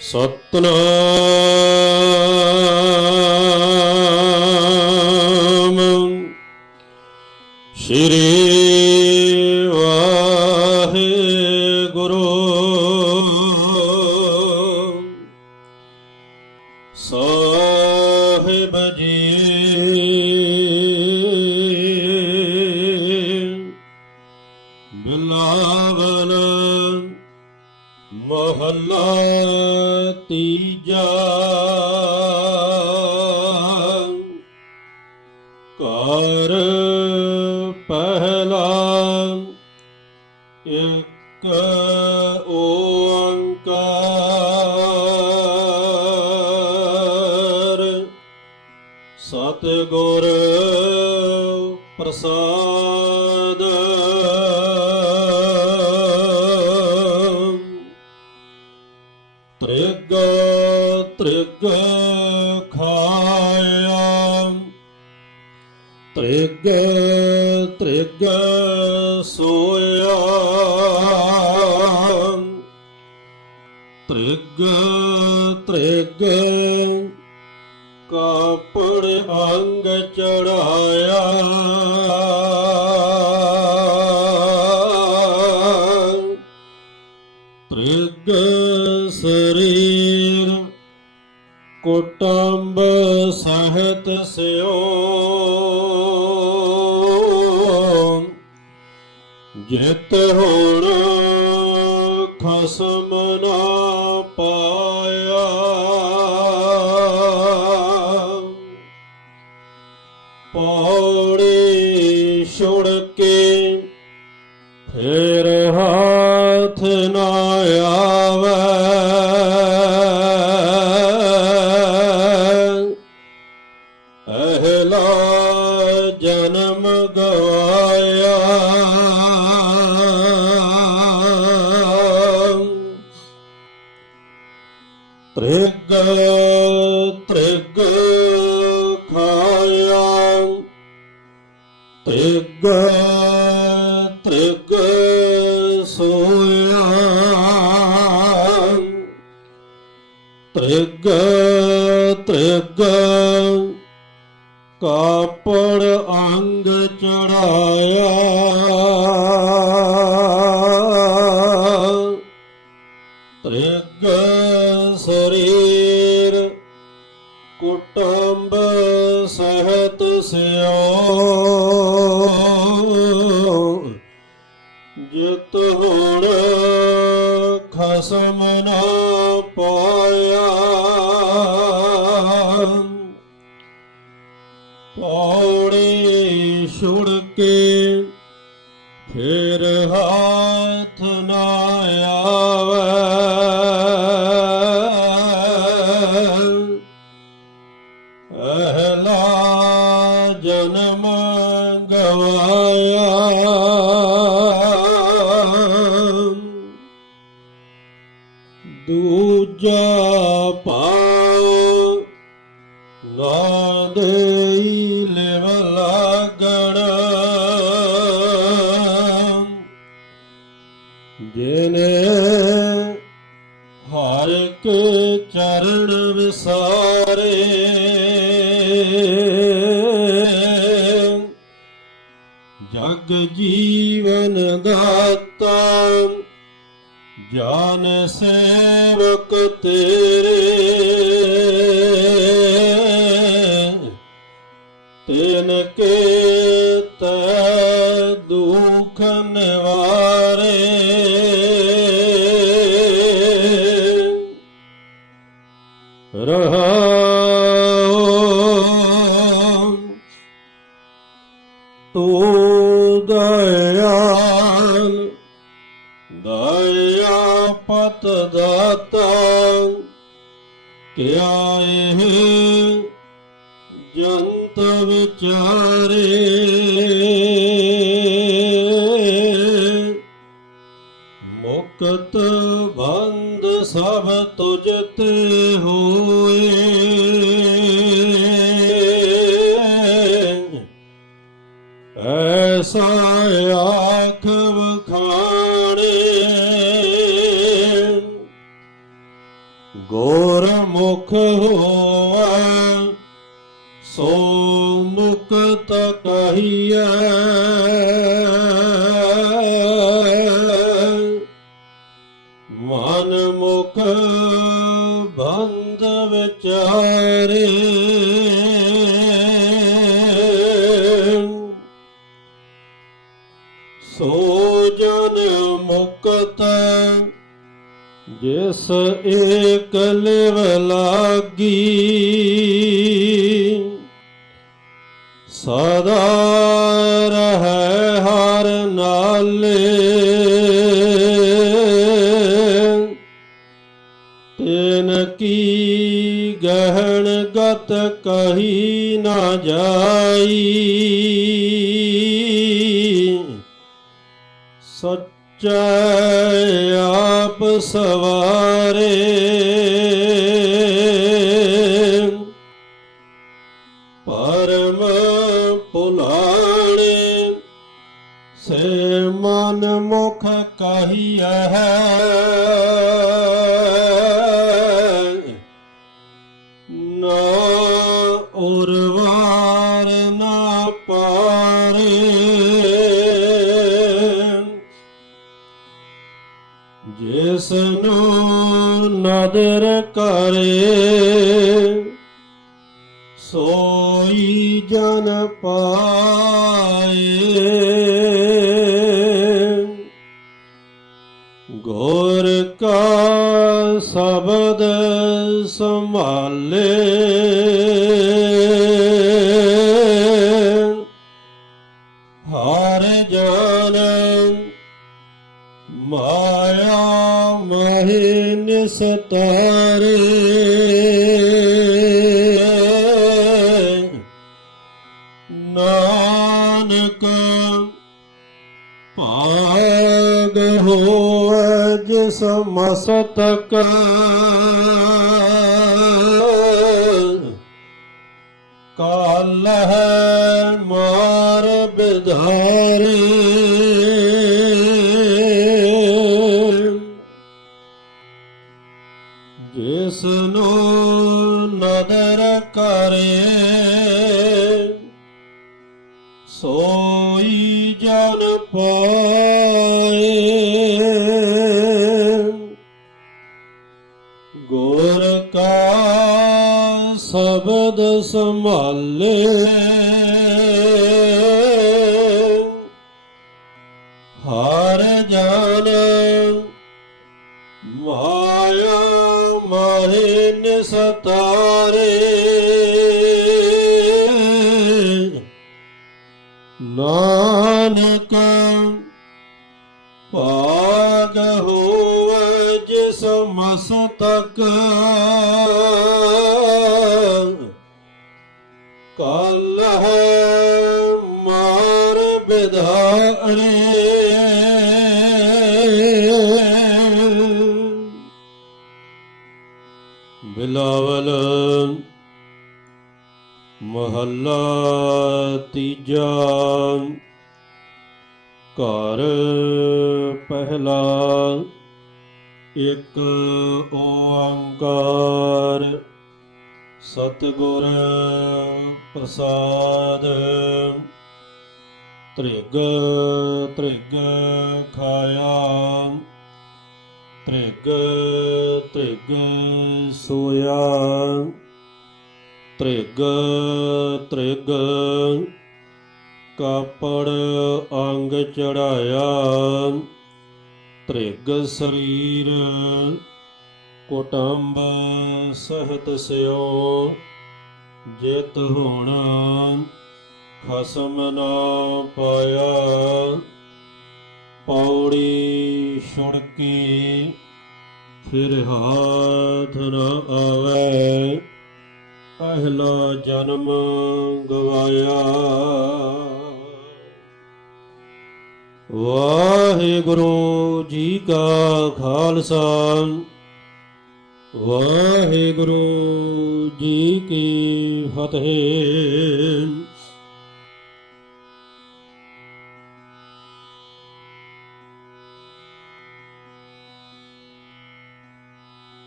ਸਤਨਾਮ। ਸ਼੍ਰੀ ਪਹਿਲਾ ਇੱਕ ਓੰਕਾਰ। ਸਤਿਗੁਰ ਪ੍ਰਸਾਦ ਤ੍ਰਿਗ ਸੋਇਆ। ਤ੍ਰਿਗ ਤ੍ਰਿਗ ਕਾਪੜ ਅੰਗ ਚੜਾਇਆ। ਤ੍ਰਿਗ ਸਰੀਰ ਕੁਟੰਬ ਸਹਿਤ ਸਿਓ। ਜਿਤ ਹੋਣ ਖਸਮ ਨਾ ਪਾਇਆ। ਪੌੜੇ ਛੁੜ ਕੇ ਤ੍ਰਿਗ ਤ੍ਰਿਗ ਖਾਇਆ ਤ੍ਰਿਗ ਤ੍ਰਿਗ ਸੋਇਆ ਤ੍ਰਿਗ ਤ੍ਰਿਗ ਕਾਪੜ ਅੰਗ ਚੜਾਇਆ ਕੁਟੰਬ ਸਹਿਤ ਸਿਓ। ਜਿਤ ਹੁਣ ਖਸਮ ਨਾ ਪਾਇਆ। ਪੌੜੀ ਛੁੜ ਕੇ ਫਿਰ ਹਾ ਦੂਜਾ ਪਾਉ ਨਾ ਦੇਈ ਲਿਵ ਲਾਗਣ। ਜਿਨੇ ਹਰ ਕੇ ਚਰਨ ਵਿਸਾਰੇ ਜਗ ਜੀਵਨ ਦਾਤਾ ਜਾਨ ਸੇਵਕ ਤੇਰੇ ਤਿਨ ਕੇ ਤੈ ਦੁਖ ਨਿਵਾਰੇ ਰਹਾ ਤੂੰ ਦਇਆਲ ਦਾਤਾ ਕਿਆ ਇਹ ਜੰਤ ਵਿਚਾਰੇ। ਮੁਕਤ ਬੰਦ ਸਭ ਤੁਝ ਤੇ ਹੋਏ। ਐਸਾ ਵਖਾਣੇ ਗੋਰ ਹੋਆ ਸੋ ਮੁਕਤ ਕਹੀਐ। ਮਨ ਮੁਖ ਬੰਦ ਵਿਚਾਰੇ ਸੋ ਜਨ ਮੁਕਤ ਜਿਸ ਏਕ ਲਿਵ ਲਾਗੀ ਸਦਾ ਰਹਿ ਹਰ ਨਾਲੇ। ਤੈਨ ਕੀ ਗਹਿਣ ਗਤ ਕਹੀ ਸੱਚਾ ਆਪ ਸਵਾਰੇ। ਪਰਮ ਪੁਲਾਣੇ ਸੇ ਮਨ ਮੁਖ ਕਹੀਐ ਸੋਈ ਜਨ ਪਾਏ। ਗੁਰ ਕਾ ਸ਼ਬਦ ਸੰਭਾਲੇ। ਹਰ ਜਨ ਮਾਇਆ ਮਹਿ ਨਿਸਤਾਰੇ। ਭਾਗ ਜਿਸ ਮਸਤਕ ਕਾਲ ਹੈ ਮਾਰ ਬਿਧਾਰੇ। ਜਿਸ ਨੂੰ ਨਦਰ ਕਰੇ ਸੋਈ ਜਨ ਪਾਏ ਸ਼ਬਦ ਸੰਭਾਲੇ। ਹਰ ਜਨ ਮਾਇਆ ਮਾਹੇ ਸਤਾਰੇ। ਨਾਨਕ ਭਾਗ ਹੋਵੇ ਜਿਸ ਮਸਤਕ ਕਲ ਬਿਲਾਵਲ ਮਹੱਲਾ ਤੀਜਾ। ਘਰ ਪਹਿਲਾ ਇੱਕ ਓੰਕਾਰ ਸਤਿਗੁਰ ਪ੍ਰਸਾਦ। ਤ੍ਰਿਗ ਤ੍ਰਿਗ ਖਾਇਆ। ਤ੍ਰਿਗ ਤ੍ਰਿਗ ਸੋਇਆ। ਤ੍ਰਿਗ ਤ੍ਰਿਗ ਕਾਪੜ ਅੰਗ ਚੜਾਇਆ। ਤ੍ਰਿਗ ਸਰੀਰ ਕੁਟੰਬ ਸਹਿਤ ਸਿਓ। ਜਿਤ ਹੋਣਾ ਖਸਮ ਨਾ ਪਾਇਆ। ਪੌੜੀ ਛੁੜ ਕੇ ਫਿਰ ਹਾਥ ਨ ਆਵੇ। ਪਹਿਲਾ ਜਨਮ ਗਵਾਇਆ। ਵਾਹਿਗੁਰੂ ਜੀ ਕਾ ਖਾਲਸਾ। ਵਾਹਿਗੁਰੂ ਜੀ ਕੀ ਫਤਿਹ।